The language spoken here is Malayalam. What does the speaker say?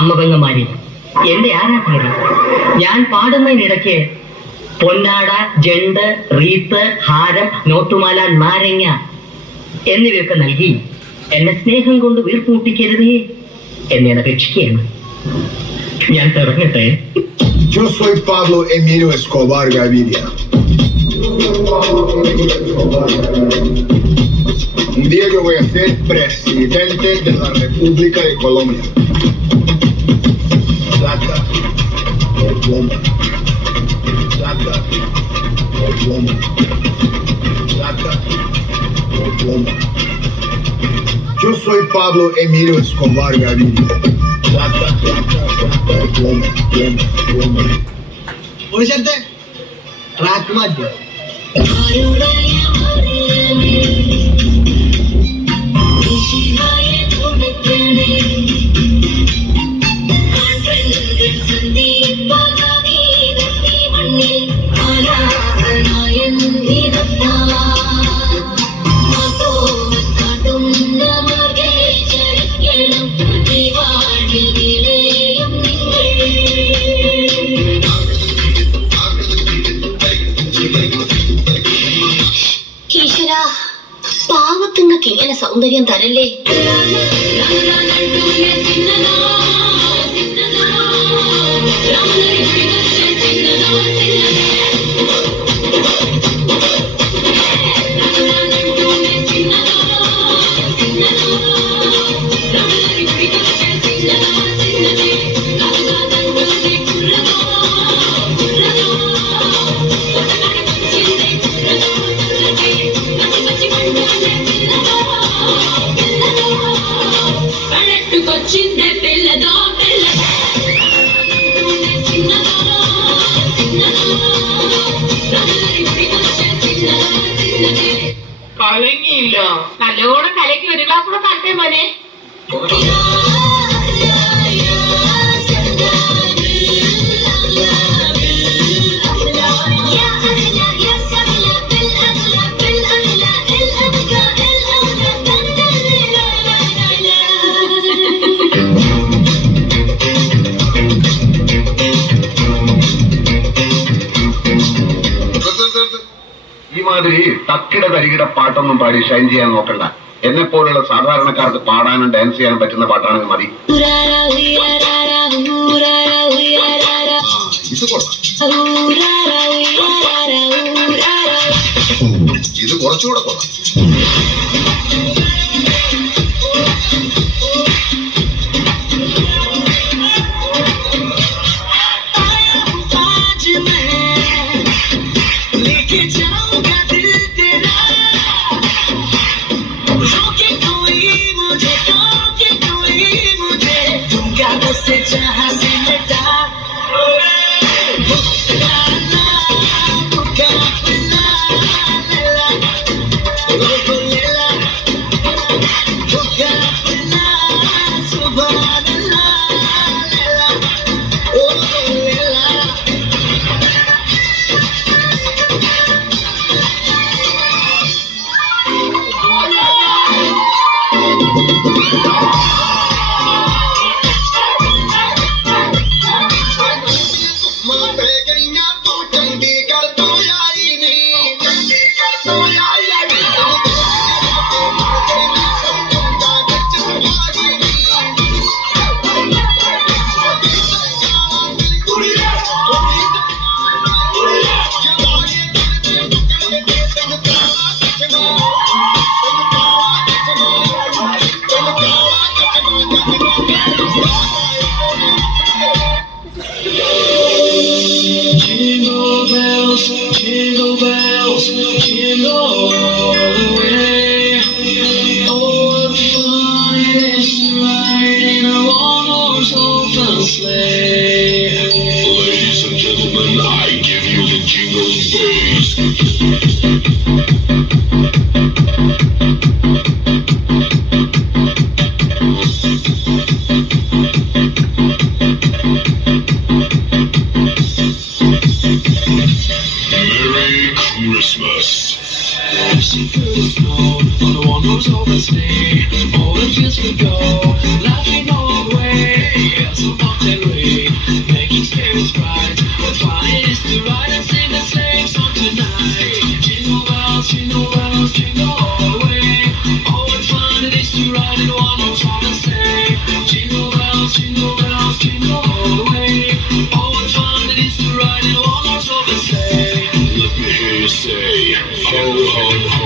അമ്മ പെങ്ങന്മാരി, എന്റെ ആരാധകരെ, ഞാൻ പാടുന്നതിനിടയ്ക്ക് പൊന്നാട, ജണ്ട്, റീത്ത്, ഹാരം, നോട്ടുമാല, നാരങ്ങ എന്നിവയൊക്കെ നൽകി എന്നെ സ്നേഹം കൊണ്ട് വീർപ്പൂട്ടിക്കരുതേ എന്നെ അപേക്ഷിക്കുകയാണ്. ഞാൻ തുടങ്ങട്ടെ. Yo soy Pablo Emilio Escobar Gaviria. Un día yo voy a ser presidente de la República de Colombia. Plata o plomo. Plata o plomo. Plata o plomo. Yo soy Pablo Emilio Escobar Gaviria. Plata, plata, plata o plomo, plomo, plomo. ഒരു സ്ഥലത്തെ ട്രാക്ക് മാറ്റി ഈശ്വര, പാവത്തുങ്ങൾക്ക് ഇങ്ങനെ സൗന്ദര്യം തരല്ലേ. കലങ്ങിയില്ല, നല്ലോണം കലക്കി ഒരു ഗ്ലാസ് കൂടെ തരട്ടെ മോനെ. ഈ മാതിരി തക്കിട തരികിട പാട്ടൊന്നും പാടി ഷൈൻ ചെയ്യാൻ നോക്കണ്ട. എന്നെ പോലുള്ള സാധാരണക്കാർക്ക് പാടാനും ഡാൻസ് ചെയ്യാനും പറ്റുന്ന പാട്ടാണെങ്കിൽ മതി. ഇത് ഇത് കുറച്ചുകൂടെ കൊള്ളാം. Jingle bells, jingle all the way. Oh, what fun it is to ride in a one-horse open sleigh. Ladies and gentlemen, I give you the jingle bass. Christmas. Dashing through the snow on a one-horse open sleigh. Oh, it feels good go, laughing all the way. bells on Boston Ring, making spirits bright. What fun it is to ride and sing a sleigh song tonight. Jingle bells, jingle all the way. Oh, what fun it is to ride in one horse open sleigh. Jingle bells, jingle all the way. Oh, what fun it is to ride in one horse open sleigh. Let me hear you say, ho, ho, ho.